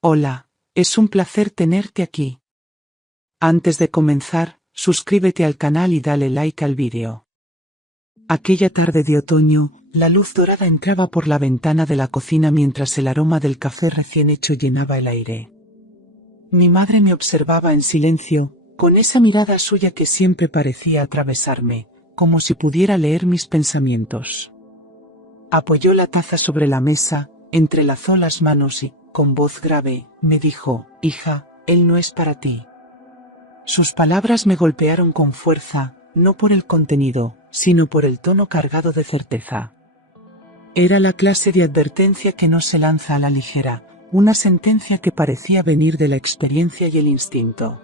Hola, es un placer tenerte aquí. Antes de comenzar, suscríbete al canal y dale like al vídeo. Aquella tarde de otoño, la luz dorada entraba por la ventana de la cocina mientras el aroma del café recién hecho llenaba el aire. Mi madre me observaba en silencio, con esa mirada suya que siempre parecía atravesarme, como si pudiera leer mis pensamientos. Apoyó la taza sobre la mesa, entrelazó las manos y, con voz grave, me dijo: «Hija, él no es para ti». Sus palabras me golpearon con fuerza, no por el contenido, sino por el tono cargado de certeza. Era la clase de advertencia que no se lanza a la ligera, una sentencia que parecía venir de la experiencia y el instinto.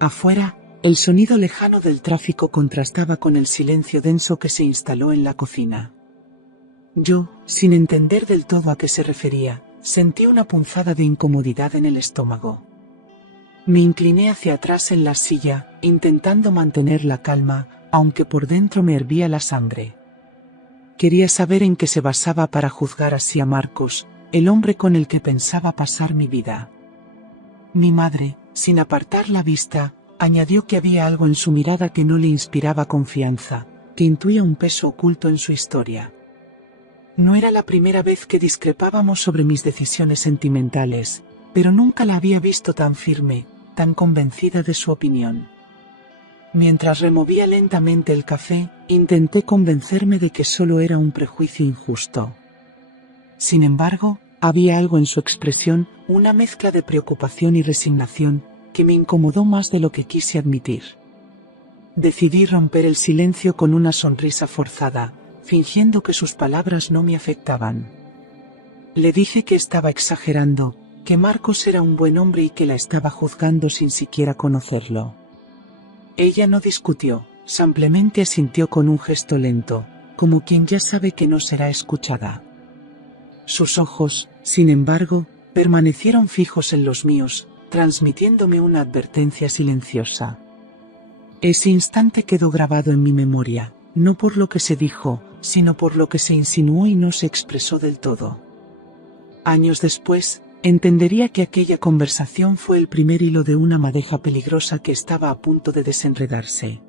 Afuera, el sonido lejano del tráfico contrastaba con el silencio denso que se instaló en la cocina. Yo, sin entender del todo a qué se refería, sentí una punzada de incomodidad en el estómago. Me incliné hacia atrás en la silla, intentando mantener la calma, aunque por dentro me hervía la sangre. Quería saber en qué se basaba para juzgar así a Marcos, el hombre con el que pensaba pasar mi vida. Mi madre, sin apartar la vista, añadió que había algo en su mirada que no le inspiraba confianza, que intuía un peso oculto en su historia. No era la primera vez que discrepábamos sobre mis decisiones sentimentales, pero nunca la había visto tan firme, tan convencida de su opinión. Mientras removía lentamente el café, intenté convencerme de que solo era un prejuicio injusto. Sin embargo, había algo en su expresión, una mezcla de preocupación y resignación, que me incomodó más de lo que quise admitir. Decidí romper el silencio con una sonrisa forzada, fingiendo que sus palabras no me afectaban. Le dije que estaba exagerando, que Marcos era un buen hombre y que la estaba juzgando sin siquiera conocerlo. Ella no discutió, simplemente asintió con un gesto lento, como quien ya sabe que no será escuchada. Sus ojos, sin embargo, permanecieron fijos en los míos, transmitiéndome una advertencia silenciosa. Ese instante quedó grabado en mi memoria, no por lo que se dijo, sino por lo que se insinuó y no se expresó del todo. Años después, entendería que aquella conversación fue el primer hilo de una madeja peligrosa que estaba a punto de desenredarse.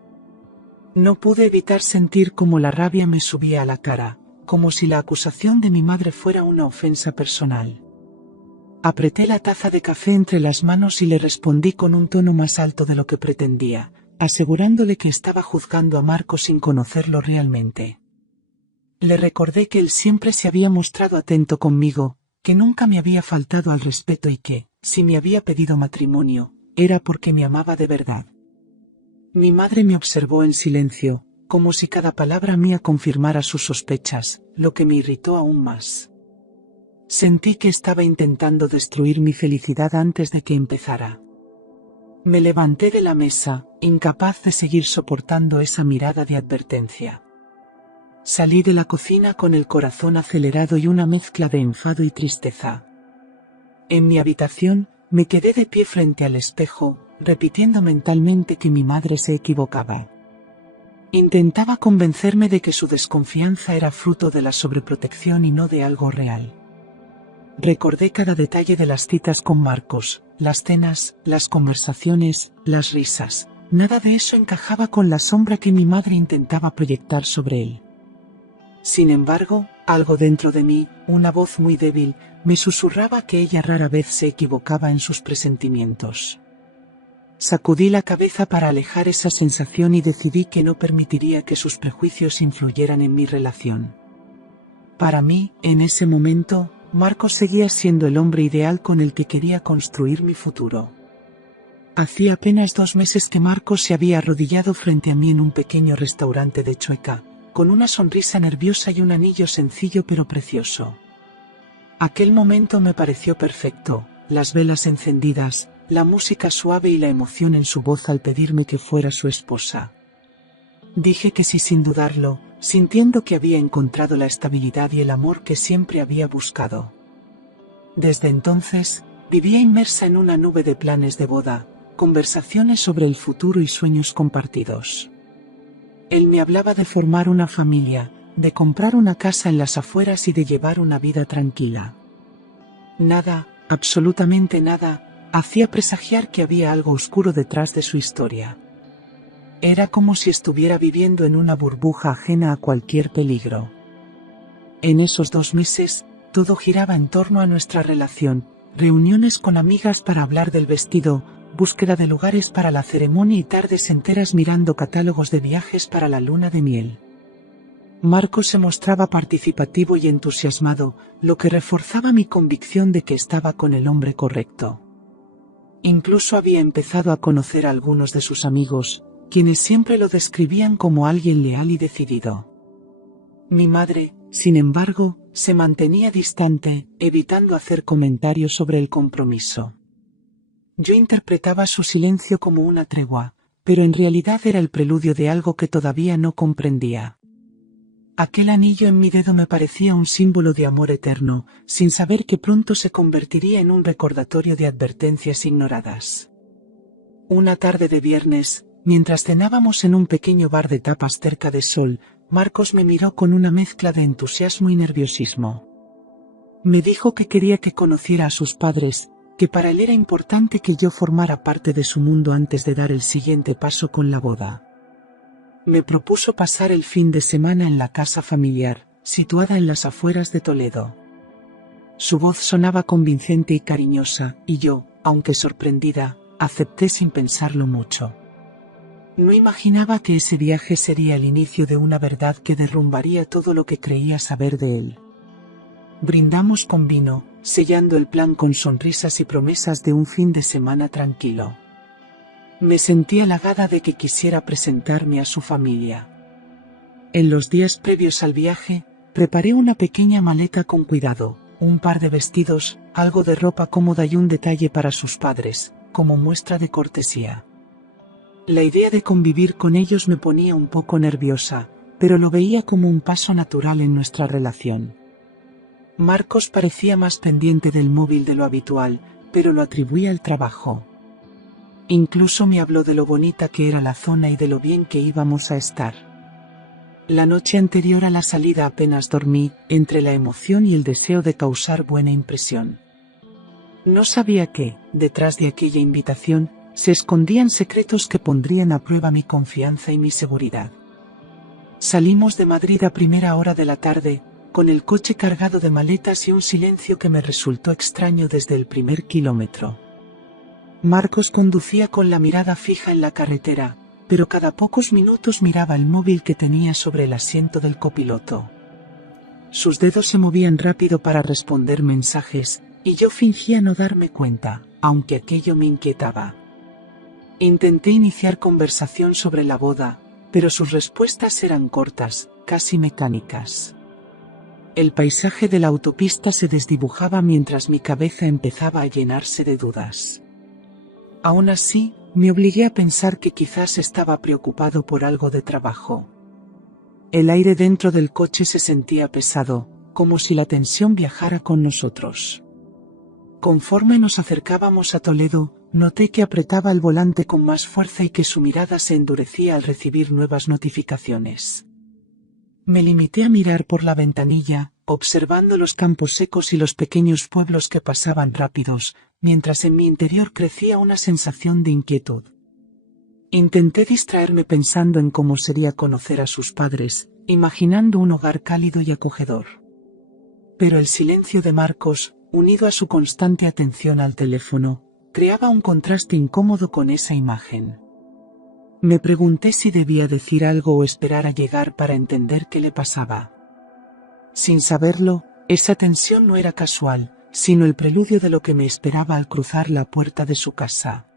No pude evitar sentir cómo la rabia me subía a la cara, como si la acusación de mi madre fuera una ofensa personal. Apreté la taza de café entre las manos y le respondí con un tono más alto de lo que pretendía, asegurándole que estaba juzgando a Marcos sin conocerlo realmente. Le recordé que él siempre se había mostrado atento conmigo, que nunca me había faltado al respeto y que, si me había pedido matrimonio, era porque me amaba de verdad. Mi madre me observó en silencio, como si cada palabra mía confirmara sus sospechas, lo que me irritó aún más. Sentí que estaba intentando destruir mi felicidad antes de que empezara. Me levanté de la mesa, incapaz de seguir soportando esa mirada de advertencia. Salí de la cocina con el corazón acelerado y una mezcla de enfado y tristeza. En mi habitación, me quedé de pie frente al espejo, repitiendo mentalmente que mi madre se equivocaba. Intentaba convencerme de que su desconfianza era fruto de la sobreprotección y no de algo real. Recordé cada detalle de las citas con Marcos, las cenas, las conversaciones, las risas. Nada de eso encajaba con la sombra que mi madre intentaba proyectar sobre él. Sin embargo, algo dentro de mí, una voz muy débil, me susurraba que ella rara vez se equivocaba en sus presentimientos. Sacudí la cabeza para alejar esa sensación y decidí que no permitiría que sus prejuicios influyeran en mi relación. Para mí, en ese momento, Marcos seguía siendo el hombre ideal con el que quería construir mi futuro. Hacía apenas 2 meses que Marcos se había arrodillado frente a mí en un pequeño restaurante de Chueca, con una sonrisa nerviosa y un anillo sencillo pero precioso. Aquel momento me pareció perfecto, las velas encendidas, la música suave y la emoción en su voz al pedirme que fuera su esposa. Dije que sí sin dudarlo, sintiendo que había encontrado la estabilidad y el amor que siempre había buscado. Desde entonces, vivía inmersa en una nube de planes de boda, conversaciones sobre el futuro y sueños compartidos. Él me hablaba de formar una familia, de comprar una casa en las afueras y de llevar una vida tranquila. Nada, Absolutamente nada hacía presagiar que había algo oscuro detrás de su historia. Era como si estuviera viviendo en una burbuja ajena a cualquier peligro. En esos 2 meses, todo giraba en torno a nuestra relación, reuniones con amigas para hablar del vestido, búsqueda de lugares para la ceremonia y tardes enteras mirando catálogos de viajes para la luna de miel. Marcos se mostraba participativo y entusiasmado, lo que reforzaba mi convicción de que estaba con el hombre correcto. Incluso había empezado a conocer a algunos de sus amigos, quienes siempre lo describían como alguien leal y decidido. Mi madre, sin embargo, se mantenía distante, evitando hacer comentarios sobre el compromiso. Yo interpretaba su silencio como una tregua, pero en realidad era el preludio de algo que todavía no comprendía. Aquel anillo en mi dedo me parecía un símbolo de amor eterno, sin saber que pronto se convertiría en un recordatorio de advertencias ignoradas. Una tarde de viernes, mientras cenábamos en un pequeño bar de tapas cerca de Sol, Marcos me miró con una mezcla de entusiasmo y nerviosismo. Me dijo que quería que conociera a sus padres, que para él era importante que yo formara parte de su mundo antes de dar el siguiente paso con la boda. Me propuso pasar el fin de semana en la casa familiar, situada en las afueras de Toledo. Su voz sonaba convincente y cariñosa, y yo, aunque sorprendida, acepté sin pensarlo mucho. No imaginaba que ese viaje sería el inicio de una verdad que derrumbaría todo lo que creía saber de él. Brindamos con vino, sellando el plan con sonrisas y promesas de un fin de semana tranquilo. Me sentí halagada de que quisiera presentarme a su familia. En los días previos al viaje, preparé una pequeña maleta con cuidado, un par de vestidos, algo de ropa cómoda y un detalle para sus padres, como muestra de cortesía. La idea de convivir con ellos me ponía un poco nerviosa, pero lo veía como un paso natural en nuestra relación. Marcos parecía más pendiente del móvil de lo habitual, pero lo atribuía al trabajo. Incluso me habló de lo bonita que era la zona y de lo bien que íbamos a estar. La noche anterior a la salida apenas dormí, entre la emoción y el deseo de causar buena impresión. No sabía que, detrás de aquella invitación, se escondían secretos que pondrían a prueba mi confianza y mi seguridad. Salimos de Madrid a primera hora de la tarde, con el coche cargado de maletas y un silencio que me resultó extraño desde el primer kilómetro. Marcos conducía con la mirada fija en la carretera, pero cada pocos minutos miraba el móvil que tenía sobre el asiento del copiloto. Sus dedos se movían rápido para responder mensajes, y yo fingía no darme cuenta, aunque aquello me inquietaba. Intenté iniciar conversación sobre la boda, pero sus respuestas eran cortas, casi mecánicas. El paisaje de la autopista se desdibujaba mientras mi cabeza empezaba a llenarse de dudas. Aún así, me obligué a pensar que quizás estaba preocupado por algo de trabajo. El aire dentro del coche se sentía pesado, como si la tensión viajara con nosotros. Conforme nos acercábamos a Toledo, noté que apretaba el volante con más fuerza y que su mirada se endurecía al recibir nuevas notificaciones. Me limité a mirar por la ventanilla, observando los campos secos y los pequeños pueblos que pasaban rápidos, mientras en mi interior crecía una sensación de inquietud. Intenté distraerme pensando en cómo sería conocer a sus padres, imaginando un hogar cálido y acogedor. Pero el silencio de Marcos, unido a su constante atención al teléfono, creaba un contraste incómodo con esa imagen. Me pregunté si debía decir algo o esperar a llegar para entender qué le pasaba. Sin saberlo, esa tensión no era casual, sino el preludio de lo que me esperaba al cruzar la puerta de su casa.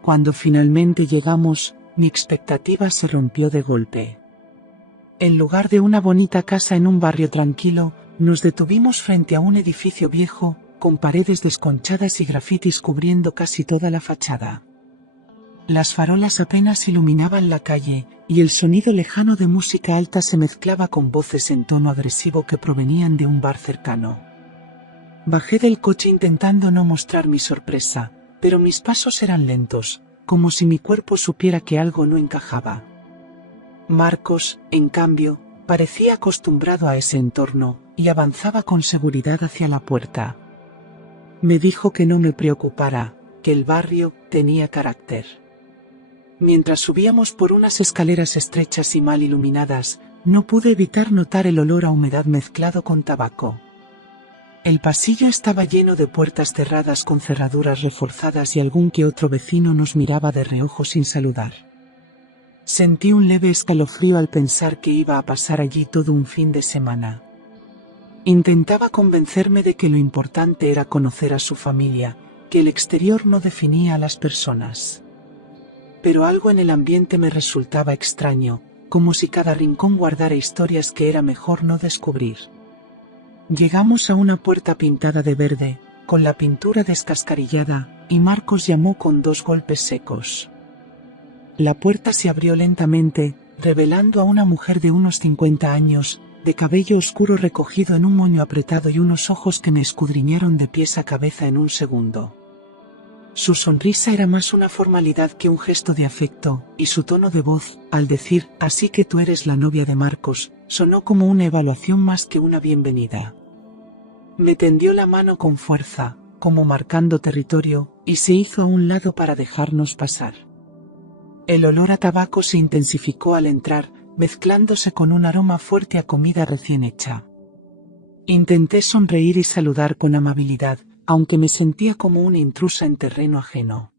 Cuando finalmente llegamos, mi expectativa se rompió de golpe. En lugar de una bonita casa en un barrio tranquilo, nos detuvimos frente a un edificio viejo, con paredes desconchadas y grafitis cubriendo casi toda la fachada. Las farolas apenas iluminaban la calle, y el sonido lejano de música alta se mezclaba con voces en tono agresivo que provenían de un bar cercano. Bajé del coche intentando no mostrar mi sorpresa, pero mis pasos eran lentos, como si mi cuerpo supiera que algo no encajaba. Marcos, en cambio, parecía acostumbrado a ese entorno, y avanzaba con seguridad hacia la puerta. Me dijo que no me preocupara, que el barrio tenía carácter. Mientras subíamos por unas escaleras estrechas y mal iluminadas, no pude evitar notar el olor a humedad mezclado con tabaco. El pasillo estaba lleno de puertas cerradas con cerraduras reforzadas y algún que otro vecino nos miraba de reojo sin saludar. Sentí un leve escalofrío al pensar que iba a pasar allí todo un fin de semana. Intentaba convencerme de que lo importante era conocer a su familia, que el exterior no definía a las personas. Pero algo en el ambiente me resultaba extraño, como si cada rincón guardara historias que era mejor no descubrir. Llegamos a una puerta pintada de verde, con la pintura descascarillada, y Marcos llamó con 2 golpes secos. La puerta se abrió lentamente, revelando a una mujer de unos 50 años, de cabello oscuro recogido en un moño apretado y unos ojos que me escudriñaron de pies a cabeza en un segundo. Su sonrisa era más una formalidad que un gesto de afecto, y su tono de voz, al decir, «Así que tú eres la novia de Marcos», sonó como una evaluación más que una bienvenida. Me tendió la mano con fuerza, como marcando territorio, y se hizo a un lado para dejarnos pasar. El olor a tabaco se intensificó al entrar, mezclándose con un aroma fuerte a comida recién hecha. Intenté sonreír y saludar con amabilidad, aunque me sentía como una intrusa en terreno ajeno.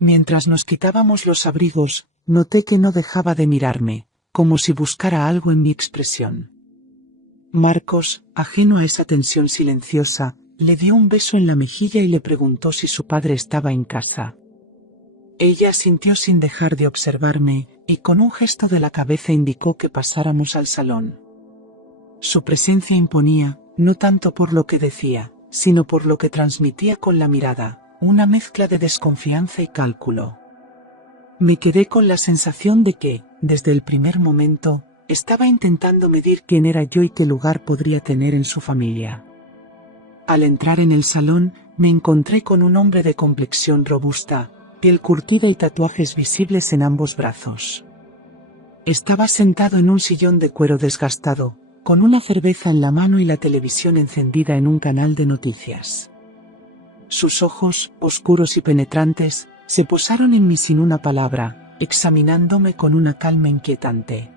Mientras nos quitábamos los abrigos, noté que no dejaba de mirarme, como si buscara algo en mi expresión. Marcos, ajeno a esa tensión silenciosa, le dio un beso en la mejilla y le preguntó si su padre estaba en casa. Ella asintió sin dejar de observarme, y con un gesto de la cabeza indicó que pasáramos al salón. Su presencia imponía, no tanto por lo que decía, sino por lo que transmitía con la mirada, una mezcla de desconfianza y cálculo. Me quedé con la sensación de que, desde el primer momento, estaba intentando medir quién era yo y qué lugar podría tener en su familia. Al entrar en el salón, me encontré con un hombre de complexión robusta, piel curtida y tatuajes visibles en ambos brazos. Estaba sentado en un sillón de cuero desgastado, con una cerveza en la mano y la televisión encendida en un canal de noticias. Sus ojos, oscuros y penetrantes, se posaron en mí sin una palabra, examinándome con una calma inquietante.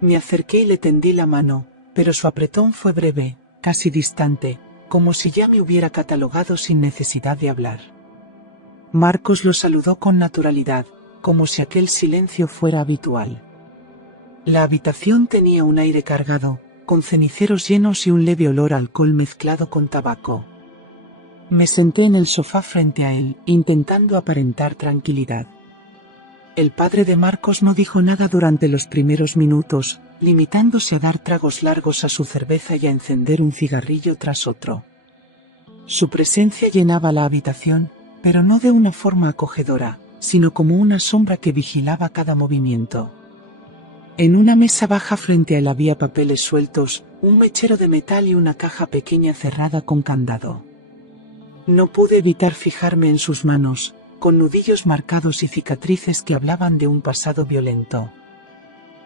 Me acerqué y le tendí la mano, pero su apretón fue breve, casi distante, como si ya me hubiera catalogado sin necesidad de hablar. Marcos lo saludó con naturalidad, como si aquel silencio fuera habitual. La habitación tenía un aire cargado, con ceniceros llenos y un leve olor a alcohol mezclado con tabaco. Me senté en el sofá frente a él, intentando aparentar tranquilidad. El padre de Marcos no dijo nada durante los primeros minutos, limitándose a dar tragos largos a su cerveza y a encender un cigarrillo tras otro. Su presencia llenaba la habitación, pero no de una forma acogedora, sino como una sombra que vigilaba cada movimiento. En una mesa baja frente a él había papeles sueltos, un mechero de metal y una caja pequeña cerrada con candado. No pude evitar fijarme en sus manos, con nudillos marcados y cicatrices que hablaban de un pasado violento.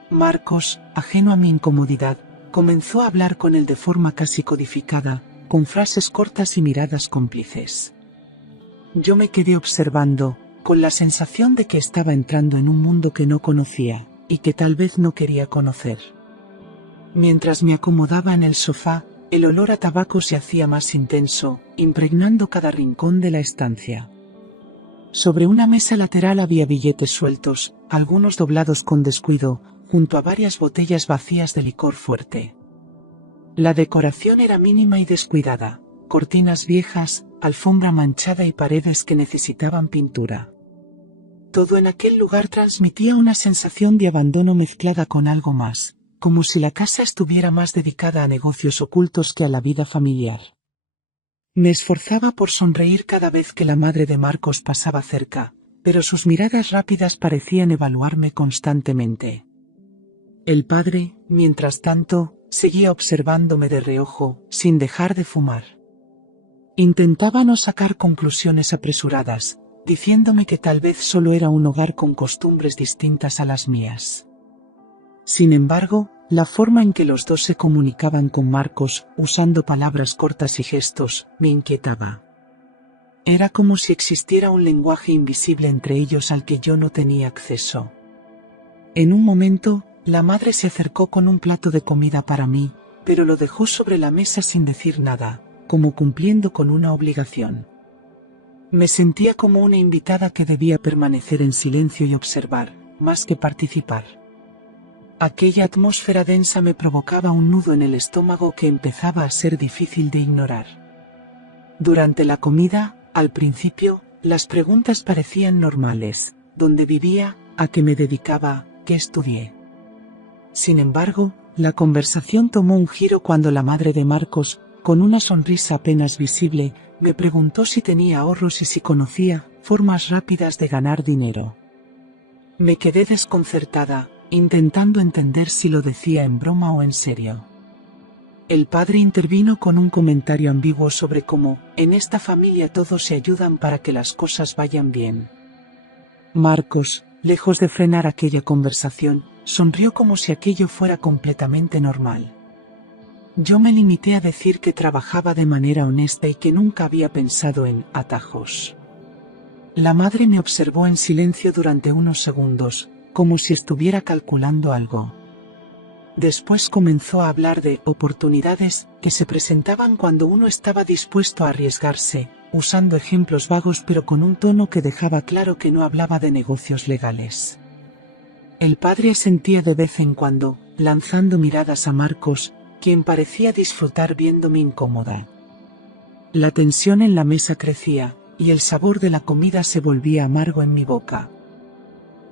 Marcos, ajeno a mi incomodidad, comenzó a hablar con él de forma casi codificada, con frases cortas y miradas cómplices. Yo me quedé observando, con la sensación de que estaba entrando en un mundo que no conocía, y que tal vez no quería conocer. Mientras me acomodaba en el sofá, el olor a tabaco se hacía más intenso, impregnando cada rincón de la estancia. Sobre una mesa lateral había billetes sueltos, algunos doblados con descuido, junto a varias botellas vacías de licor fuerte. La decoración era mínima y descuidada, cortinas viejas, alfombra manchada y paredes que necesitaban pintura. Todo en aquel lugar transmitía una sensación de abandono mezclada con algo más, como si la casa estuviera más dedicada a negocios ocultos que a la vida familiar. Me esforzaba por sonreír cada vez que la madre de Marcos pasaba cerca, pero sus miradas rápidas parecían evaluarme constantemente. El padre, mientras tanto, seguía observándome de reojo, sin dejar de fumar. Intentaba no sacar conclusiones apresuradas, diciéndome que tal vez solo era un hogar con costumbres distintas a las mías. Sin embargo, la forma en que los dos se comunicaban con Marcos, usando palabras cortas y gestos, me inquietaba. Era como si existiera un lenguaje invisible entre ellos al que yo no tenía acceso. En un momento, la madre se acercó con un plato de comida para mí, pero lo dejó sobre la mesa sin decir nada, como cumpliendo con una obligación. Me sentía como una invitada que debía permanecer en silencio y observar, más que participar. Aquella atmósfera densa me provocaba un nudo en el estómago que empezaba a ser difícil de ignorar. Durante la comida, al principio, las preguntas parecían normales: ¿dónde vivía?, ¿a qué me dedicaba?, ¿qué estudié? Sin embargo, la conversación tomó un giro cuando la madre de Marcos, con una sonrisa apenas visible, me preguntó si tenía ahorros y si conocía formas rápidas de ganar dinero. Me quedé desconcertada, intentando entender si lo decía en broma o en serio. El padre intervino con un comentario ambiguo sobre cómo, en esta familia todos se ayudan para que las cosas vayan bien. Marcos, lejos de frenar aquella conversación, sonrió como si aquello fuera completamente normal. Yo me limité a decir que trabajaba de manera honesta y que nunca había pensado en atajos. La madre me observó en silencio durante unos segundos, como si estuviera calculando algo. Después comenzó a hablar de oportunidades que se presentaban cuando uno estaba dispuesto a arriesgarse, usando ejemplos vagos pero con un tono que dejaba claro que no hablaba de negocios legales. El padre asentía de vez en cuando, lanzando miradas a Marcos, quien parecía disfrutar viéndome incómoda. La tensión en la mesa crecía, y el sabor de la comida se volvía amargo en mi boca.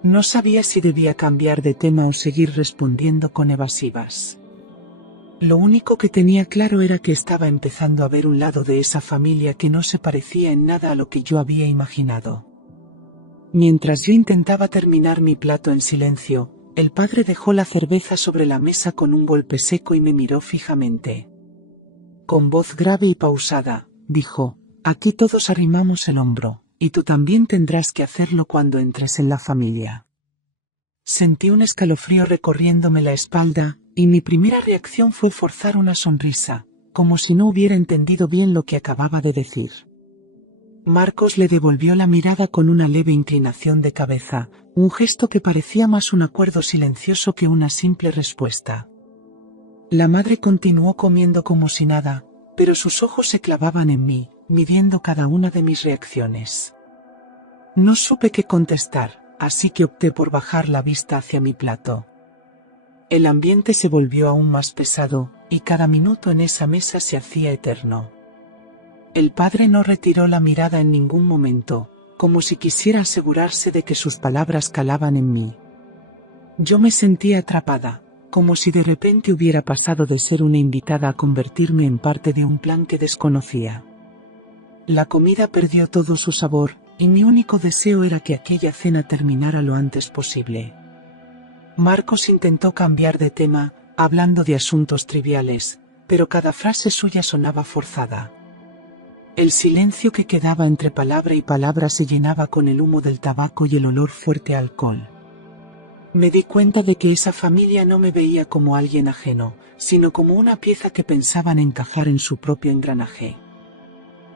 No sabía si debía cambiar de tema o seguir respondiendo con evasivas. Lo único que tenía claro era que estaba empezando a ver un lado de esa familia que no se parecía en nada a lo que yo había imaginado. Mientras yo intentaba terminar mi plato en silencio, el padre dejó la cerveza sobre la mesa con un golpe seco y me miró fijamente. Con voz grave y pausada, dijo: «Aquí todos arrimamos el hombro, y tú también tendrás que hacerlo cuando entres en la familia». Sentí un escalofrío recorriéndome la espalda, y mi primera reacción fue forzar una sonrisa, como si no hubiera entendido bien lo que acababa de decir. Marcos le devolvió la mirada con una leve inclinación de cabeza, un gesto que parecía más un acuerdo silencioso que una simple respuesta. La madre continuó comiendo como si nada, pero sus ojos se clavaban en mí, midiendo cada una de mis reacciones. No supe qué contestar, así que opté por bajar la vista hacia mi plato. El ambiente se volvió aún más pesado, y cada minuto en esa mesa se hacía eterno. El padre no retiró la mirada en ningún momento, como si quisiera asegurarse de que sus palabras calaban en mí. Yo me sentía atrapada, como si de repente hubiera pasado de ser una invitada a convertirme en parte de un plan que desconocía. La comida perdió todo su sabor, y mi único deseo era que aquella cena terminara lo antes posible. Marcos intentó cambiar de tema, hablando de asuntos triviales, pero cada frase suya sonaba forzada. El silencio que quedaba entre palabra y palabra se llenaba con el humo del tabaco y el olor fuerte a alcohol. Me di cuenta de que esa familia no me veía como alguien ajeno, sino como una pieza que pensaban encajar en su propio engranaje.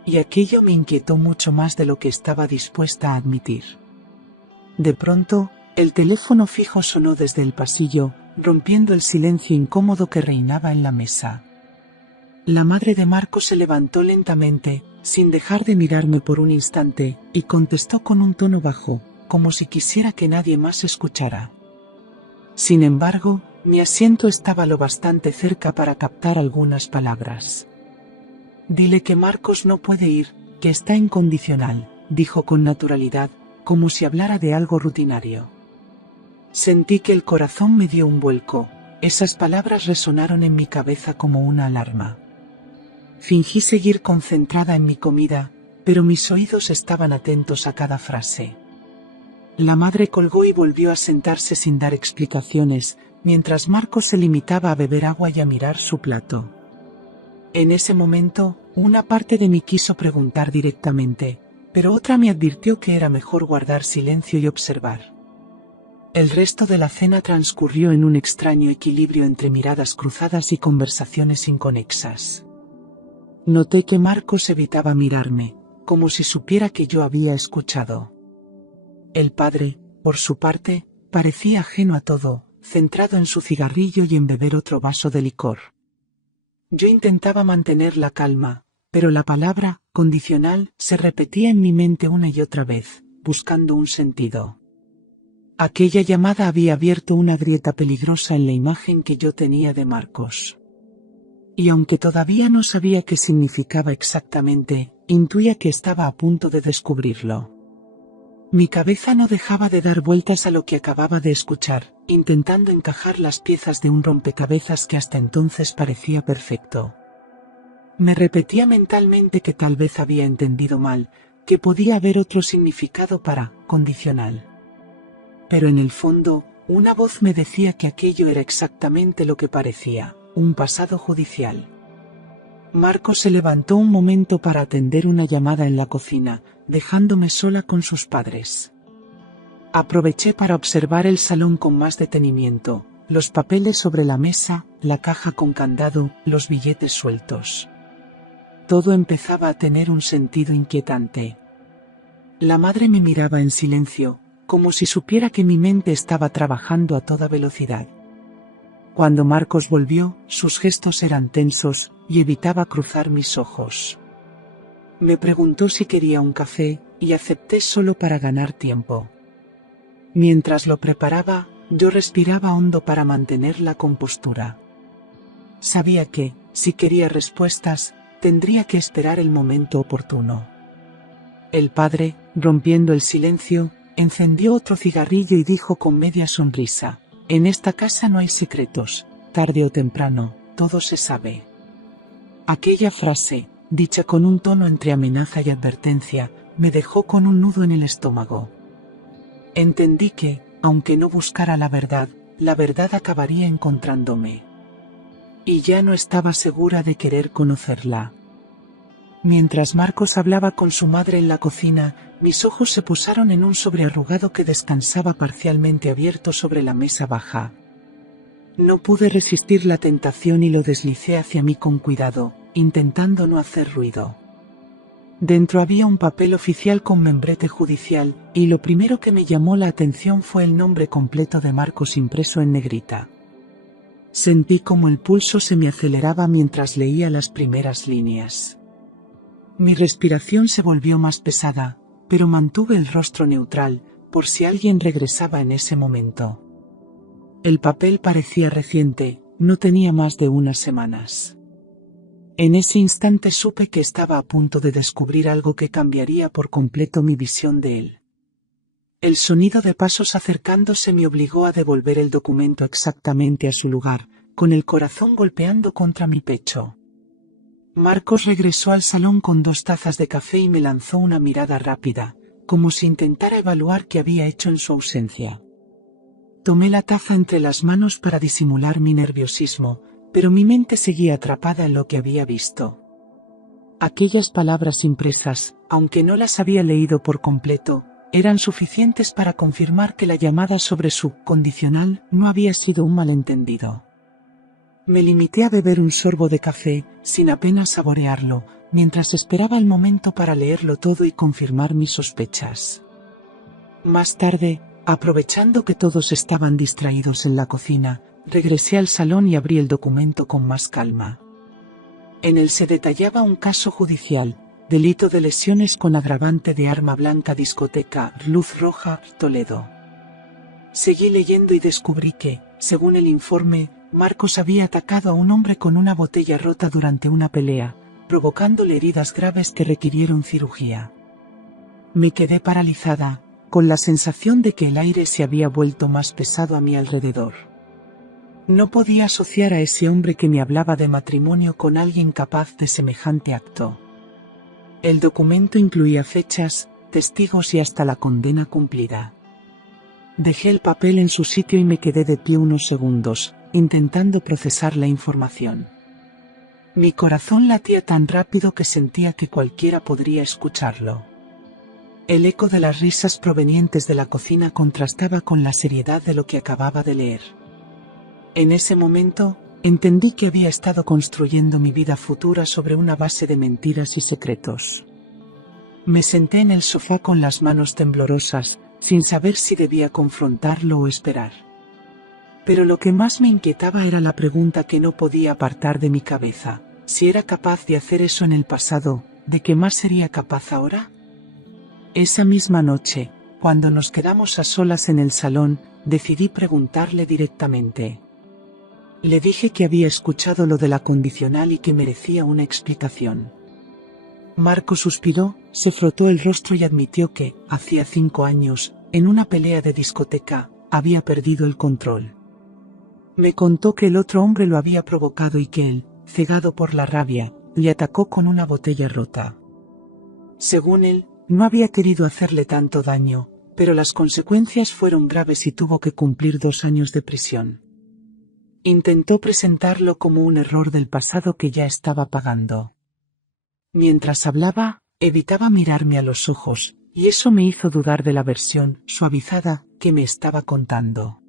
Y aquello me inquietó mucho más de lo que estaba dispuesta a admitir. De pronto, el teléfono fijo sonó desde el pasillo, rompiendo el silencio incómodo que reinaba en la mesa. La madre de Marcos se levantó lentamente, sin dejar de mirarme por un instante, y contestó con un tono bajo, como si quisiera que nadie más escuchara. Sin embargo, mi asiento estaba lo bastante cerca para captar algunas palabras. «Dile que Marcos no puede ir, que está incondicional», dijo con naturalidad, como si hablara de algo rutinario. Sentí que el corazón me dio un vuelco. Esas palabras resonaron en mi cabeza como una alarma. Fingí seguir concentrada en mi comida, pero mis oídos estaban atentos a cada frase. La madre colgó y volvió a sentarse sin dar explicaciones, mientras Marcos se limitaba a beber agua y a mirar su plato. En ese momento, una parte de mí quiso preguntar directamente, pero otra me advirtió que era mejor guardar silencio y observar. El resto de la cena transcurrió en un extraño equilibrio entre miradas cruzadas y conversaciones inconexas. Noté que Marcos evitaba mirarme, como si supiera que yo había escuchado. El padre, por su parte, parecía ajeno a todo, centrado en su cigarrillo y en beber otro vaso de licor. Yo intentaba mantener la calma, pero la palabra condicional se repetía en mi mente una y otra vez, buscando un sentido. Aquella llamada había abierto una grieta peligrosa en la imagen que yo tenía de Marcos. Y aunque todavía no sabía qué significaba exactamente, intuía que estaba a punto de descubrirlo. Mi cabeza no dejaba de dar vueltas a lo que acababa de escuchar, intentando encajar las piezas de un rompecabezas que hasta entonces parecía perfecto. Me repetía mentalmente que tal vez había entendido mal, que podía haber otro significado para condicional. Pero en el fondo, una voz me decía que aquello era exactamente lo que parecía, un pasado judicial. Marcos se levantó un momento para atender una llamada en la cocina, dejándome sola con sus padres. Aproveché para observar el salón con más detenimiento, los papeles sobre la mesa, la caja con candado, los billetes sueltos. Todo empezaba a tener un sentido inquietante. La madre me miraba en silencio, como si supiera que mi mente estaba trabajando a toda velocidad. Cuando Marcos volvió, sus gestos eran tensos, y evitaba cruzar mis ojos. Me preguntó si quería un café, y acepté solo para ganar tiempo. Mientras lo preparaba, yo respiraba hondo para mantener la compostura. Sabía que, si quería respuestas, tendría que esperar el momento oportuno. El padre, rompiendo el silencio, encendió otro cigarrillo y dijo con media sonrisa: «En esta casa no hay secretos, tarde o temprano, todo se sabe». Aquella frase, dicha con un tono entre amenaza y advertencia, me dejó con un nudo en el estómago. Entendí que, aunque no buscara la verdad acabaría encontrándome. Y ya no estaba segura de querer conocerla. Mientras Marcos hablaba con su madre en la cocina, mis ojos se posaron en un sobre arrugado que descansaba parcialmente abierto sobre la mesa baja. No pude resistir la tentación y lo deslicé hacia mí con cuidado, intentando no hacer ruido. Dentro había un papel oficial con membrete judicial, y lo primero que me llamó la atención fue el nombre completo de Marcos impreso en negrita. Sentí como el pulso se me aceleraba mientras leía las primeras líneas. Mi respiración se volvió más pesada, pero mantuve el rostro neutral, por si alguien regresaba en ese momento. El papel parecía reciente, no tenía más de unas semanas. En ese instante supe que estaba a punto de descubrir algo que cambiaría por completo mi visión de él. El sonido de pasos acercándose me obligó a devolver el documento exactamente a su lugar, con el corazón golpeando contra mi pecho. Marcos regresó al salón con 2 tazas de café y me lanzó una mirada rápida, como si intentara evaluar qué había hecho en su ausencia. Tomé la taza entre las manos para disimular mi nerviosismo, pero mi mente seguía atrapada en lo que había visto. Aquellas palabras impresas, aunque no las había leído por completo, eran suficientes para confirmar que la llamada sobre su condicional no había sido un malentendido. Me limité a beber un sorbo de café, sin apenas saborearlo, mientras esperaba el momento para leerlo todo y confirmar mis sospechas. Más tarde, aprovechando que todos estaban distraídos en la cocina, regresé al salón y abrí el documento con más calma. En él se detallaba un caso judicial: delito de lesiones con agravante de arma blanca, discoteca Luz Roja, Toledo. Seguí leyendo y descubrí que, según el informe, Marcos había atacado a un hombre con una botella rota durante una pelea, provocándole heridas graves que requirieron cirugía. Me quedé paralizada, con la sensación de que el aire se había vuelto más pesado a mi alrededor. No podía asociar a ese hombre que me hablaba de matrimonio con alguien capaz de semejante acto. El documento incluía fechas, testigos y hasta la condena cumplida. Dejé el papel en su sitio y me quedé de pie unos segundos, intentando procesar la información. Mi corazón latía tan rápido que sentía que cualquiera podría escucharlo. El eco de las risas provenientes de la cocina contrastaba con la seriedad de lo que acababa de leer. En ese momento, entendí que había estado construyendo mi vida futura sobre una base de mentiras y secretos. Me senté en el sofá con las manos temblorosas, sin saber si debía confrontarlo o esperar. Pero lo que más me inquietaba era la pregunta que no podía apartar de mi cabeza: si era capaz de hacer eso en el pasado, ¿de qué más sería capaz ahora? Esa misma noche, cuando nos quedamos a solas en el salón, decidí preguntarle directamente. Le dije que había escuchado lo de la condicional y que merecía una explicación. Marco suspiró, se frotó el rostro y admitió que, hacía 5 años, en una pelea de discoteca, había perdido el control. Me contó que el otro hombre lo había provocado y que él, cegado por la rabia, le atacó con una botella rota. Según él, no había querido hacerle tanto daño, pero las consecuencias fueron graves y tuvo que cumplir 2 años de prisión. Intentó presentarlo como un error del pasado que ya estaba pagando. Mientras hablaba, evitaba mirarme a los ojos, y eso me hizo dudar de la versión suavizada que me estaba contando.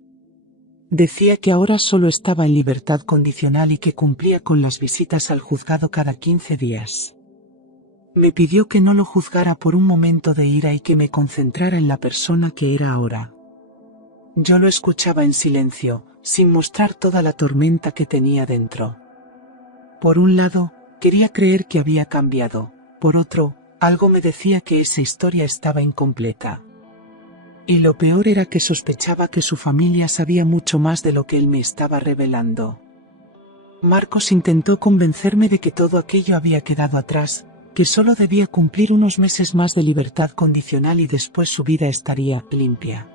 Decía que ahora solo estaba en libertad condicional y que cumplía con las visitas al juzgado cada 15 días. Me pidió que no lo juzgara por un momento de ira y que me concentrara en la persona que era ahora. Yo lo escuchaba en silencio, sin mostrar toda la tormenta que tenía dentro. Por un lado, quería creer que había cambiado, por otro, algo me decía que esa historia estaba incompleta. Y lo peor era que sospechaba que su familia sabía mucho más de lo que él me estaba revelando. Marcos intentó convencerme de que todo aquello había quedado atrás, que solo debía cumplir unos meses más de libertad condicional y después su vida estaría limpia.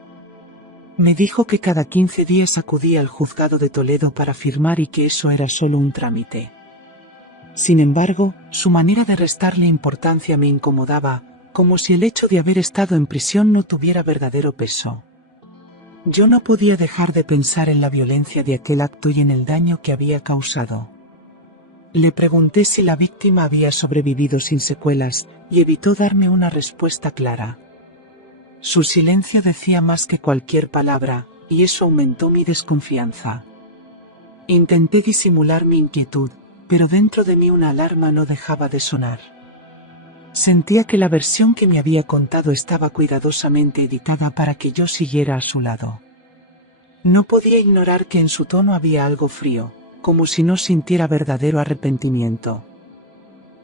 Me dijo que cada 15 días acudía al juzgado de Toledo para firmar y que eso era solo un trámite. Sin embargo, su manera de restarle importancia me incomodaba, como si el hecho de haber estado en prisión no tuviera verdadero peso. Yo no podía dejar de pensar en la violencia de aquel acto y en el daño que había causado. Le pregunté si la víctima había sobrevivido sin secuelas, y evitó darme una respuesta clara. Su silencio decía más que cualquier palabra, y eso aumentó mi desconfianza. Intenté disimular mi inquietud, pero dentro de mí una alarma no dejaba de sonar. Sentía que la versión que me había contado estaba cuidadosamente editada para que yo siguiera a su lado. No podía ignorar que en su tono había algo frío, como si no sintiera verdadero arrepentimiento.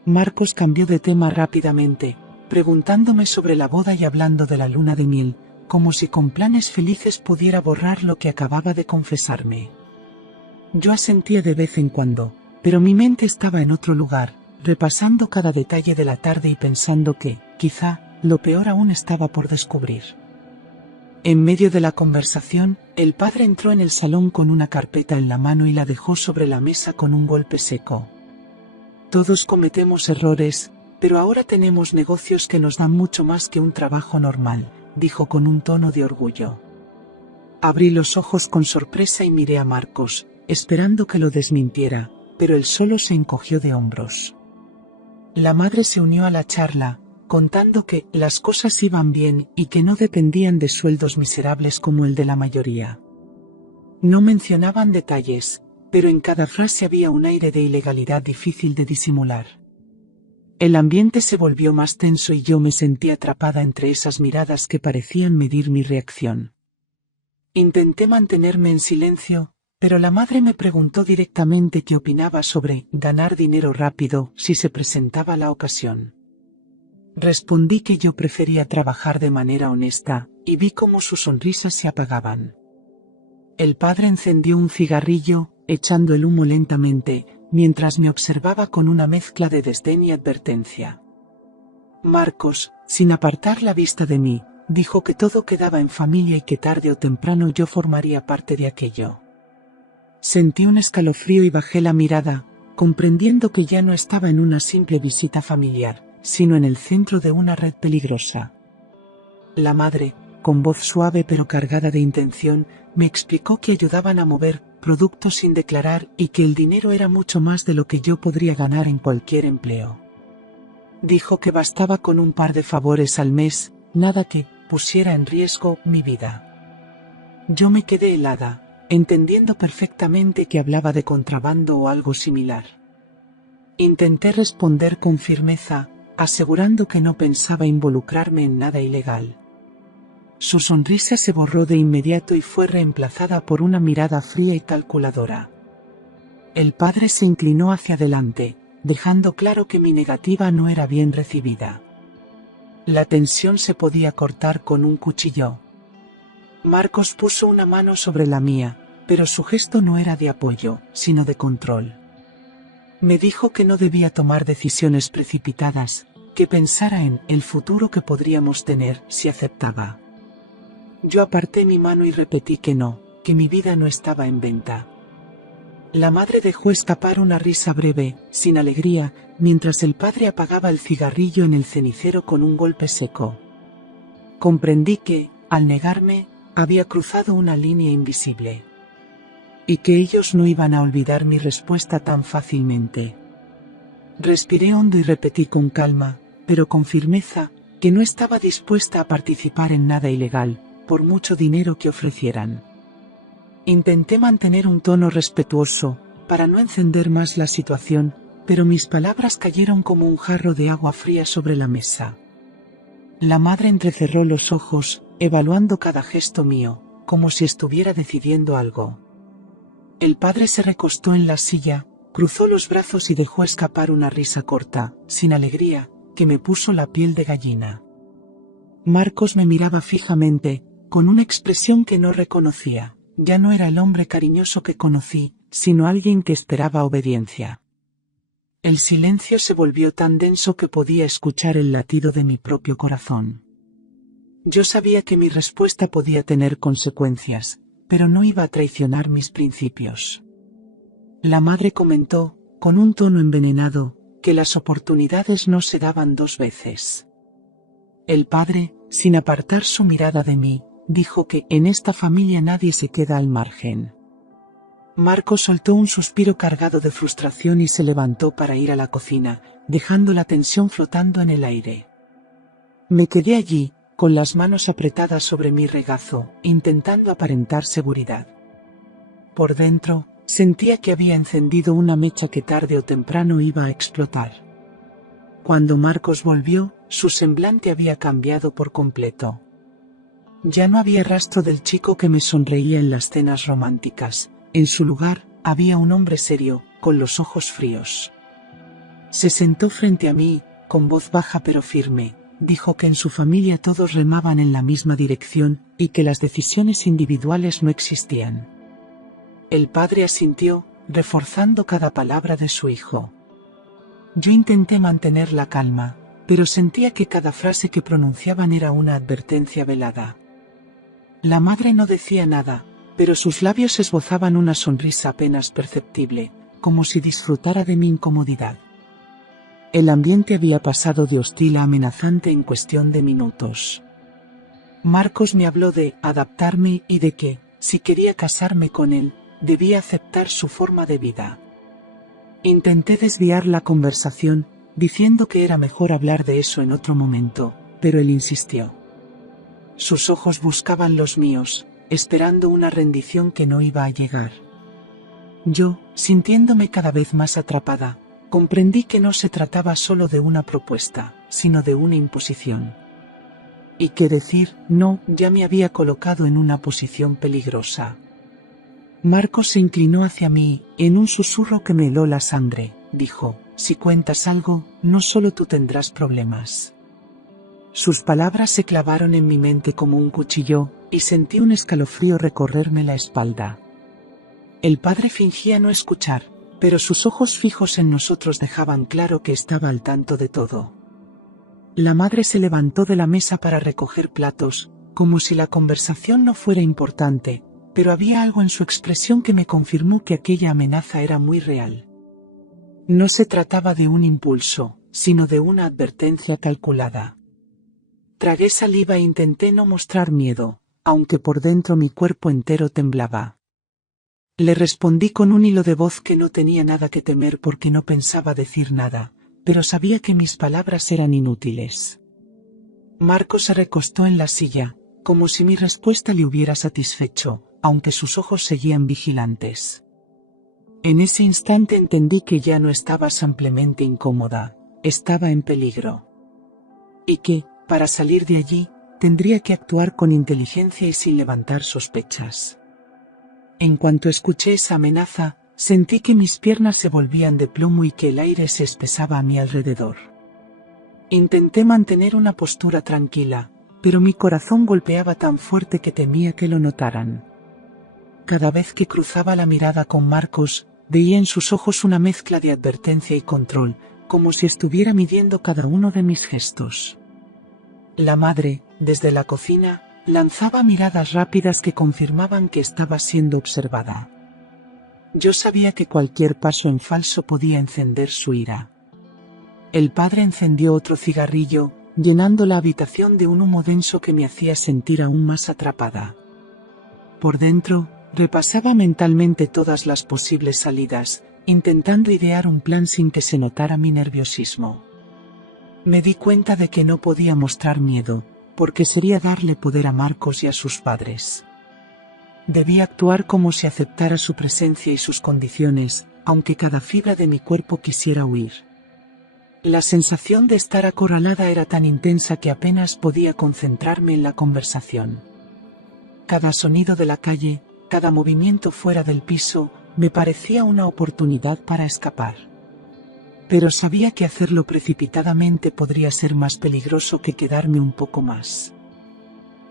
Marcos cambió de tema rápidamente, preguntándome sobre la boda y hablando de la luna de miel, como si con planes felices pudiera borrar lo que acababa de confesarme. Yo asentía de vez en cuando, pero mi mente estaba en otro lugar, repasando cada detalle de la tarde y pensando que, quizá, lo peor aún estaba por descubrir. En medio de la conversación, el padre entró en el salón con una carpeta en la mano y la dejó sobre la mesa con un golpe seco. Todos cometemos errores, pero ahora tenemos negocios que nos dan mucho más que un trabajo normal, dijo con un tono de orgullo. Abrí los ojos con sorpresa y miré a Marcos, esperando que lo desmintiera, pero él solo se encogió de hombros. La madre se unió a la charla, contando que las cosas iban bien y que no dependían de sueldos miserables como el de la mayoría. No mencionaban detalles, pero en cada frase había un aire de ilegalidad difícil de disimular. El ambiente se volvió más tenso y yo me sentí atrapada entre esas miradas que parecían medir mi reacción. Intenté mantenerme en silencio, pero la madre me preguntó directamente qué opinaba sobre ganar dinero rápido si se presentaba la ocasión. Respondí que yo prefería trabajar de manera honesta, y vi cómo sus sonrisas se apagaban. El padre encendió un cigarrillo, echando el humo lentamente, mientras me observaba con una mezcla de desdén y advertencia. Marcos, sin apartar la vista de mí, dijo que todo quedaba en familia y que tarde o temprano yo formaría parte de aquello. Sentí un escalofrío y bajé la mirada, comprendiendo que ya no estaba en una simple visita familiar, sino en el centro de una red peligrosa. La madre, con voz suave pero cargada de intención, me explicó que ayudaban a mover productos sin declarar y que el dinero era mucho más de lo que yo podría ganar en cualquier empleo. Dijo que bastaba con un par de favores al mes, nada que pusiera en riesgo mi vida. Yo me quedé helada, entendiendo perfectamente que hablaba de contrabando o algo similar. Intenté responder con firmeza, asegurando que no pensaba involucrarme en nada ilegal. Su sonrisa se borró de inmediato y fue reemplazada por una mirada fría y calculadora. El padre se inclinó hacia adelante, dejando claro que mi negativa no era bien recibida. La tensión se podía cortar con un cuchillo. Marcos puso una mano sobre la mía, pero su gesto no era de apoyo, sino de control. Me dijo que no debía tomar decisiones precipitadas, que pensara en el futuro que podríamos tener si aceptaba. Yo aparté mi mano y repetí que no, que mi vida no estaba en venta. La madre dejó escapar una risa breve, sin alegría, mientras el padre apagaba el cigarrillo en el cenicero con un golpe seco. Comprendí que, al negarme, había cruzado una línea invisible. Y que ellos no iban a olvidar mi respuesta tan fácilmente. Respiré hondo y repetí con calma, pero con firmeza, que no estaba dispuesta a participar en nada ilegal, por mucho dinero que ofrecieran. Intenté mantener un tono respetuoso, para no encender más la situación, pero mis palabras cayeron como un jarro de agua fría sobre la mesa. La madre entrecerró los ojos, evaluando cada gesto mío, como si estuviera decidiendo algo. El padre se recostó en la silla, cruzó los brazos y dejó escapar una risa corta, sin alegría, que me puso la piel de gallina. Marcos me miraba fijamente, con una expresión que no reconocía. Ya no era el hombre cariñoso que conocí, sino alguien que esperaba obediencia. El silencio se volvió tan denso que podía escuchar el latido de mi propio corazón. Yo sabía que mi respuesta podía tener consecuencias, pero no iba a traicionar mis principios. La madre comentó, con un tono envenenado, que las oportunidades no se daban dos veces. El padre, sin apartar su mirada de mí, dijo que en esta familia nadie se queda al margen. Marcos soltó un suspiro cargado de frustración y se levantó para ir a la cocina, dejando la tensión flotando en el aire. Me quedé allí, con las manos apretadas sobre mi regazo, intentando aparentar seguridad. Por dentro, sentía que había encendido una mecha que tarde o temprano iba a explotar. Cuando Marcos volvió, su semblante había cambiado por completo. Ya no había rastro del chico que me sonreía en las cenas románticas. En su lugar, había un hombre serio, con los ojos fríos. Se sentó frente a mí, con voz baja pero firme, dijo que en su familia todos remaban en la misma dirección, y que las decisiones individuales no existían. El padre asintió, reforzando cada palabra de su hijo. Yo intenté mantener la calma, pero sentía que cada frase que pronunciaban era una advertencia velada. La madre no decía nada, pero sus labios esbozaban una sonrisa apenas perceptible, como si disfrutara de mi incomodidad. El ambiente había pasado de hostil a amenazante en cuestión de minutos. Marcos me habló de adaptarme y de que, si quería casarme con él, debía aceptar su forma de vida. Intenté desviar la conversación, diciendo que era mejor hablar de eso en otro momento, pero él insistió. Sus ojos buscaban los míos, esperando una rendición que no iba a llegar. Yo, sintiéndome cada vez más atrapada, comprendí que no se trataba solo de una propuesta, sino de una imposición. Y que decir no ya me había colocado en una posición peligrosa. Marcos se inclinó hacia mí, en un susurro que me heló la sangre, dijo, si cuentas algo, no solo tú tendrás problemas. Sus palabras se clavaron en mi mente como un cuchillo, y sentí un escalofrío recorrerme la espalda. El padre fingía no escuchar, pero sus ojos fijos en nosotros dejaban claro que estaba al tanto de todo. La madre se levantó de la mesa para recoger platos, como si la conversación no fuera importante, pero había algo en su expresión que me confirmó que aquella amenaza era muy real. No se trataba de un impulso, sino de una advertencia calculada. Tragué saliva e intenté no mostrar miedo, aunque por dentro mi cuerpo entero temblaba. Le respondí con un hilo de voz que no tenía nada que temer porque no pensaba decir nada, pero sabía que mis palabras eran inútiles. Marcos se recostó en la silla, como si mi respuesta le hubiera satisfecho, aunque sus ojos seguían vigilantes. En ese instante entendí que ya no estaba simplemente incómoda, estaba en peligro. Y que, para salir de allí, tendría que actuar con inteligencia y sin levantar sospechas. En cuanto escuché esa amenaza, sentí que mis piernas se volvían de plomo y que el aire se espesaba a mi alrededor. Intenté mantener una postura tranquila, pero mi corazón golpeaba tan fuerte que temía que lo notaran. Cada vez que cruzaba la mirada con Marcos, veía en sus ojos una mezcla de advertencia y control, como si estuviera midiendo cada uno de mis gestos. La madre, desde la cocina, lanzaba miradas rápidas que confirmaban que estaba siendo observada. Yo sabía que cualquier paso en falso podía encender su ira. El padre encendió otro cigarrillo, llenando la habitación de un humo denso que me hacía sentir aún más atrapada. Por dentro, repasaba mentalmente todas las posibles salidas, intentando idear un plan sin que se notara mi nerviosismo. Me di cuenta de que no podía mostrar miedo, porque sería darle poder a Marcos y a sus padres. Debía actuar como si aceptara su presencia y sus condiciones, aunque cada fibra de mi cuerpo quisiera huir. La sensación de estar acorralada era tan intensa que apenas podía concentrarme en la conversación. Cada sonido de la calle, cada movimiento fuera del piso, me parecía una oportunidad para escapar. Pero sabía que hacerlo precipitadamente podría ser más peligroso que quedarme un poco más.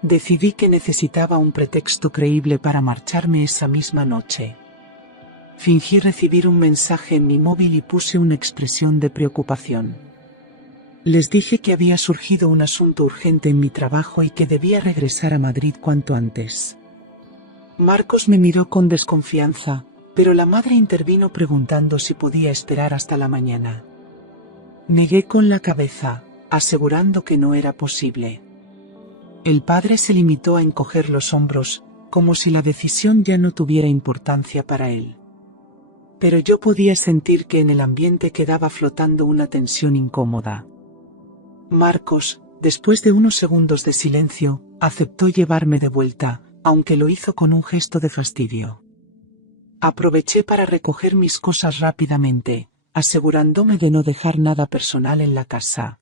Decidí que necesitaba un pretexto creíble para marcharme esa misma noche. Fingí recibir un mensaje en mi móvil y puse una expresión de preocupación. Les dije que había surgido un asunto urgente en mi trabajo y que debía regresar a Madrid cuanto antes. Marcos me miró con desconfianza, pero la madre intervino preguntando si podía esperar hasta la mañana. Negué con la cabeza, asegurando que no era posible. El padre se limitó a encoger los hombros, como si la decisión ya no tuviera importancia para él. Pero yo podía sentir que en el ambiente quedaba flotando una tensión incómoda. Marcos, después de unos segundos de silencio, aceptó llevarme de vuelta, aunque lo hizo con un gesto de fastidio. Aproveché para recoger mis cosas rápidamente, asegurándome de no dejar nada personal en la casa.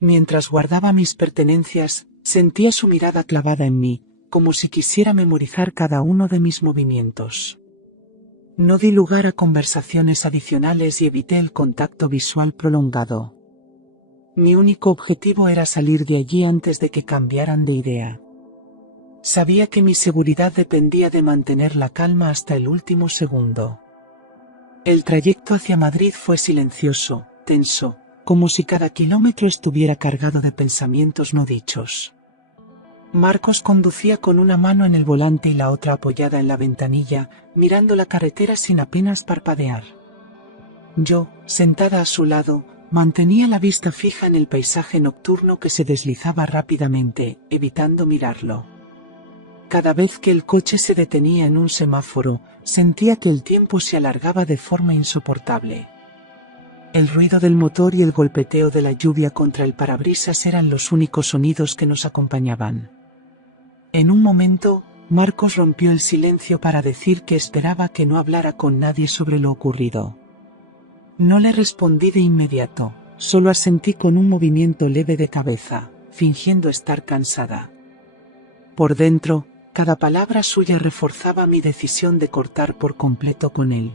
Mientras guardaba mis pertenencias, sentía su mirada clavada en mí, como si quisiera memorizar cada uno de mis movimientos. No di lugar a conversaciones adicionales y evité el contacto visual prolongado. Mi único objetivo era salir de allí antes de que cambiaran de idea. Sabía que mi seguridad dependía de mantener la calma hasta el último segundo. El trayecto hacia Madrid fue silencioso, tenso, como si cada kilómetro estuviera cargado de pensamientos no dichos. Marcos conducía con una mano en el volante y la otra apoyada en la ventanilla, mirando la carretera sin apenas parpadear. Yo, sentada a su lado, mantenía la vista fija en el paisaje nocturno que se deslizaba rápidamente, evitando mirarlo. Cada vez que el coche se detenía en un semáforo, sentía que el tiempo se alargaba de forma insoportable. El ruido del motor y el golpeteo de la lluvia contra el parabrisas eran los únicos sonidos que nos acompañaban. En un momento, Marcos rompió el silencio para decir que esperaba que no hablara con nadie sobre lo ocurrido. No le respondí de inmediato, solo asentí con un movimiento leve de cabeza, fingiendo estar cansada. Por dentro, cada palabra suya reforzaba mi decisión de cortar por completo con él.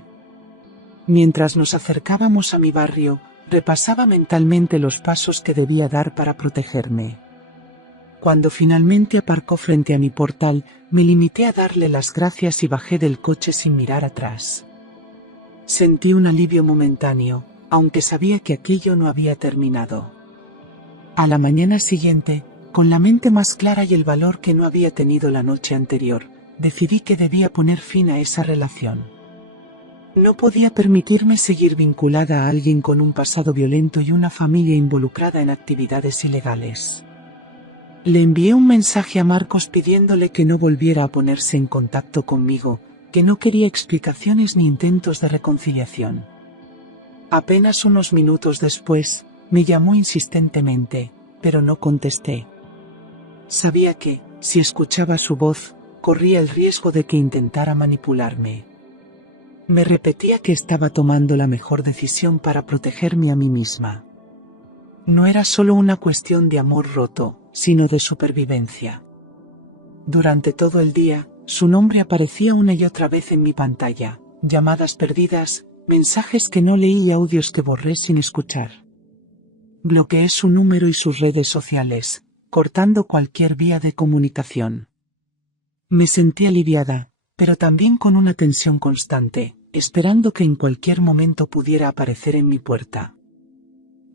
Mientras nos acercábamos a mi barrio, repasaba mentalmente los pasos que debía dar para protegerme. Cuando finalmente aparcó frente a mi portal, me limité a darle las gracias y bajé del coche sin mirar atrás. Sentí un alivio momentáneo, aunque sabía que aquello no había terminado. A la mañana siguiente, con la mente más clara y el valor que no había tenido la noche anterior, decidí que debía poner fin a esa relación. No podía permitirme seguir vinculada a alguien con un pasado violento y una familia involucrada en actividades ilegales. Le envié un mensaje a Marcos pidiéndole que no volviera a ponerse en contacto conmigo, que no quería explicaciones ni intentos de reconciliación. Apenas unos minutos después, me llamó insistentemente, pero no contesté. Sabía que, si escuchaba su voz, corría el riesgo de que intentara manipularme. Me repetía que estaba tomando la mejor decisión para protegerme a mí misma. No era solo una cuestión de amor roto, sino de supervivencia. Durante todo el día, su nombre aparecía una y otra vez en mi pantalla, llamadas perdidas, mensajes que no leí y audios que borré sin escuchar. Bloqueé su número y sus redes sociales, cortando cualquier vía de comunicación. Me sentí aliviada, pero también con una tensión constante, esperando que en cualquier momento pudiera aparecer en mi puerta.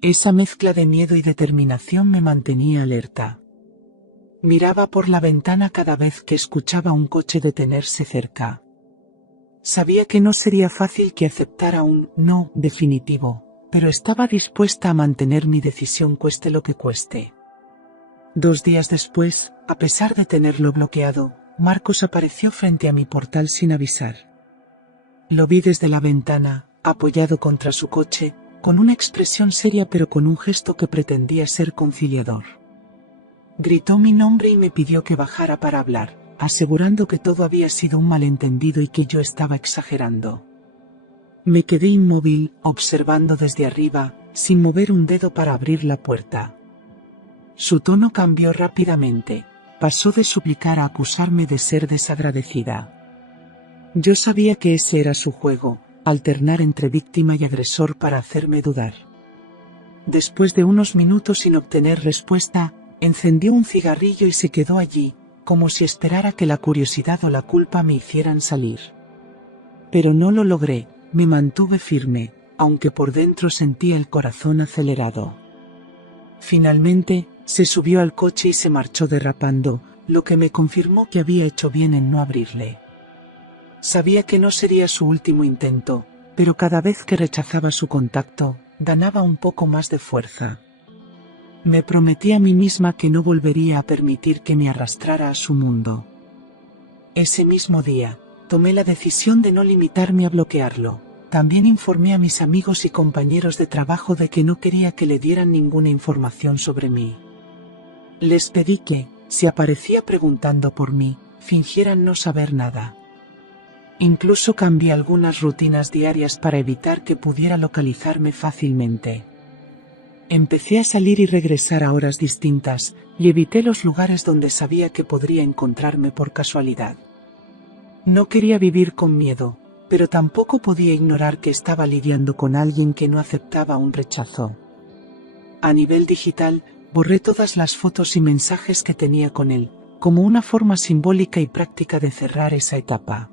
Esa mezcla de miedo y determinación me mantenía alerta. Miraba por la ventana cada vez que escuchaba un coche detenerse cerca. Sabía que no sería fácil que aceptara un no definitivo, pero estaba dispuesta a mantener mi decisión cueste lo que cueste. 2 días después, a pesar de tenerlo bloqueado, Marcos apareció frente a mi portal sin avisar. Lo vi desde la ventana, apoyado contra su coche, con una expresión seria pero con un gesto que pretendía ser conciliador. Gritó mi nombre y me pidió que bajara para hablar, asegurando que todo había sido un malentendido y que yo estaba exagerando. Me quedé inmóvil, observando desde arriba, sin mover un dedo para abrir la puerta. Su tono cambió rápidamente, pasó de suplicar a acusarme de ser desagradecida. Yo sabía que ese era su juego, alternar entre víctima y agresor para hacerme dudar. Después de unos minutos sin obtener respuesta, encendió un cigarrillo y se quedó allí, como si esperara que la curiosidad o la culpa me hicieran salir. Pero no lo logré, me mantuve firme, aunque por dentro sentía el corazón acelerado. Finalmente, se subió al coche y se marchó derrapando, lo que me confirmó que había hecho bien en no abrirle. Sabía que no sería su último intento, pero cada vez que rechazaba su contacto, ganaba un poco más de fuerza. Me prometí a mí misma que no volvería a permitir que me arrastrara a su mundo. Ese mismo día, tomé la decisión de no limitarme a bloquearlo. También informé a mis amigos y compañeros de trabajo de que no quería que le dieran ninguna información sobre mí. Les pedí que, si aparecía preguntando por mí, fingieran no saber nada. Incluso cambié algunas rutinas diarias para evitar que pudiera localizarme fácilmente. Empecé a salir y regresar a horas distintas, y evité los lugares donde sabía que podría encontrarme por casualidad. No quería vivir con miedo, pero tampoco podía ignorar que estaba lidiando con alguien que no aceptaba un rechazo. A nivel digital, borré todas las fotos y mensajes que tenía con él, como una forma simbólica y práctica de cerrar esa etapa.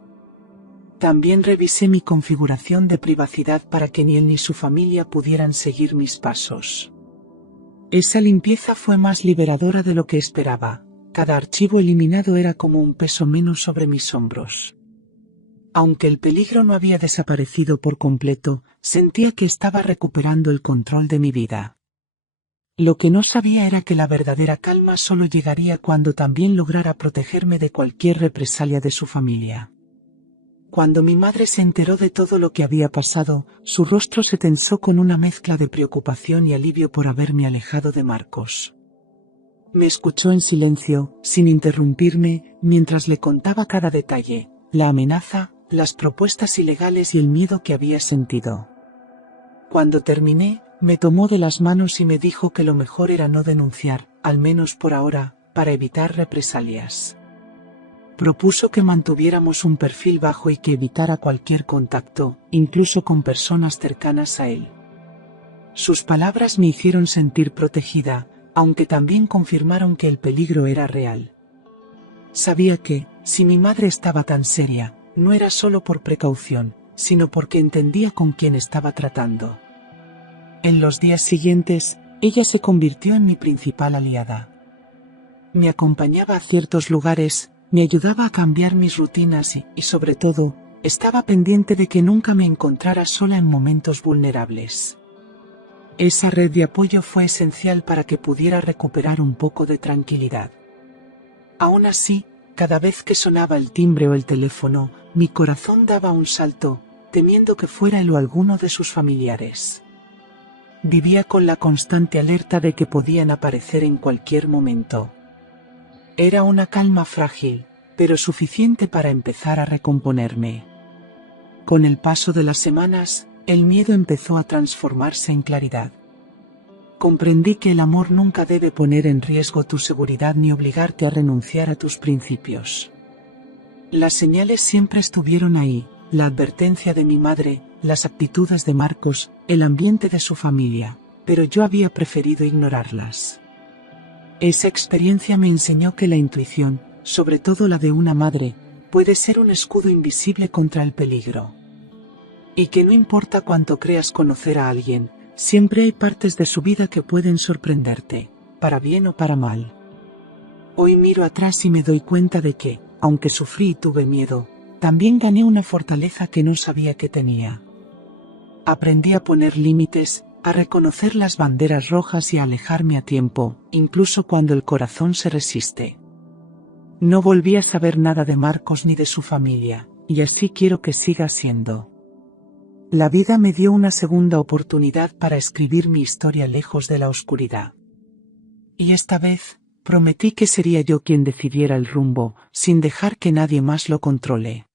También revisé mi configuración de privacidad para que ni él ni su familia pudieran seguir mis pasos. Esa limpieza fue más liberadora de lo que esperaba. Cada archivo eliminado era como un peso menos sobre mis hombros. Aunque el peligro no había desaparecido por completo, sentía que estaba recuperando el control de mi vida. Lo que no sabía era que la verdadera calma solo llegaría cuando también lograra protegerme de cualquier represalia de su familia. Cuando mi madre se enteró de todo lo que había pasado, su rostro se tensó con una mezcla de preocupación y alivio por haberme alejado de Marcos. Me escuchó en silencio, sin interrumpirme, mientras le contaba cada detalle, la amenaza, las propuestas ilegales y el miedo que había sentido. Cuando terminé, me tomó de las manos y me dijo que lo mejor era no denunciar, al menos por ahora, para evitar represalias. Propuso que mantuviéramos un perfil bajo y que evitara cualquier contacto, incluso con personas cercanas a él. Sus palabras me hicieron sentir protegida, aunque también confirmaron que el peligro era real. Sabía que, si mi madre estaba tan seria, no era solo por precaución, sino porque entendía con quién estaba tratando. En los días siguientes, ella se convirtió en mi principal aliada. Me acompañaba a ciertos lugares, me ayudaba a cambiar mis rutinas y sobre todo, estaba pendiente de que nunca me encontrara sola en momentos vulnerables. Esa red de apoyo fue esencial para que pudiera recuperar un poco de tranquilidad. Aún así, cada vez que sonaba el timbre o el teléfono, mi corazón daba un salto, temiendo que fuera él o alguno de sus familiares. Vivía con la constante alerta de que podían aparecer en cualquier momento. Era una calma frágil, pero suficiente para empezar a recomponerme. Con el paso de las semanas, el miedo empezó a transformarse en claridad. Comprendí que el amor nunca debe poner en riesgo tu seguridad ni obligarte a renunciar a tus principios. Las señales siempre estuvieron ahí, la advertencia de mi madre, las actitudes de Marcos, el ambiente de su familia, pero yo había preferido ignorarlas. Esa experiencia me enseñó que la intuición, sobre todo la de una madre, puede ser un escudo invisible contra el peligro. Y que no importa cuánto creas conocer a alguien, siempre hay partes de su vida que pueden sorprenderte, para bien o para mal. Hoy miro atrás y me doy cuenta de que, aunque sufrí y tuve miedo, también gané una fortaleza que no sabía que tenía. Aprendí a poner límites, a reconocer las banderas rojas y a alejarme a tiempo, incluso cuando el corazón se resiste. No volví a saber nada de Marcos ni de su familia, y así quiero que siga siendo. La vida me dio una segunda oportunidad para escribir mi historia lejos de la oscuridad. Y esta vez, prometí que sería yo quien decidiera el rumbo, sin dejar que nadie más lo controle.